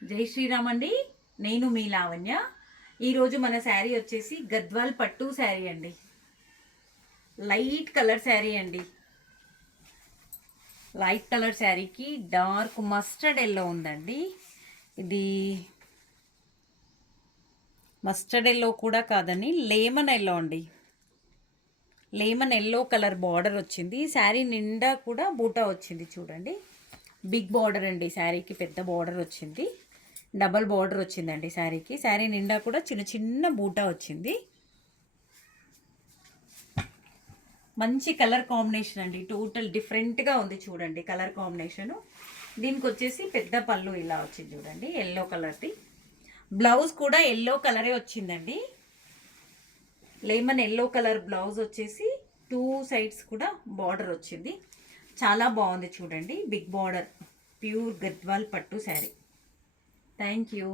జై శ్రీరామ్ అండి. నేను మీ లావణ్య. ఈరోజు మన శారీ వచ్చేసి గద్వాల్ పట్టు శారీ అండి. లైట్ కలర్ శారీ అండి. లైట్ కలర్ శారీకి డార్క్ మస్టర్డ్ ఎల్లో ఉందండి. ఇది మస్టర్డ్ ఎల్లో కూడా కాదని లేమన్ ఎల్లో అండి. లేమన్ ఎల్లో కలర్ బార్డర్ వచ్చింది. శారీ నిండా కూడా బూటా వచ్చింది చూడండి. బిగ్ బార్డర్ అండి. శారీకి పెద్ద బార్డర్ వచ్చింది. డబల్ బార్డర్ వచ్చిందండి శారీకి. శారీ నిండా కూడా చిన్న చిన్న బూటా వచ్చింది. మంచి కలర్ కాంబినేషన్ అండి. టోటల్ డిఫరెంట్గా ఉంది చూడండి కలర్ కాంబినేషను. దీనికి వచ్చేసి పెద్ద పళ్ళు ఇలా వచ్చింది చూడండి, ఎల్లో కలర్ది. బ్లౌజ్ కూడా ఎల్లో కలరే వచ్చిందండి. లెమన్ ఎల్లో కలర్ బ్లౌజ్ వచ్చేసి 2 సైడ్స్ కూడా బార్డర్ వచ్చింది. చాలా బాగుంది చూడండి. బిగ్ బార్డర్, ప్యూర్ గద్వాల్ పట్టు శారీ. Thank you.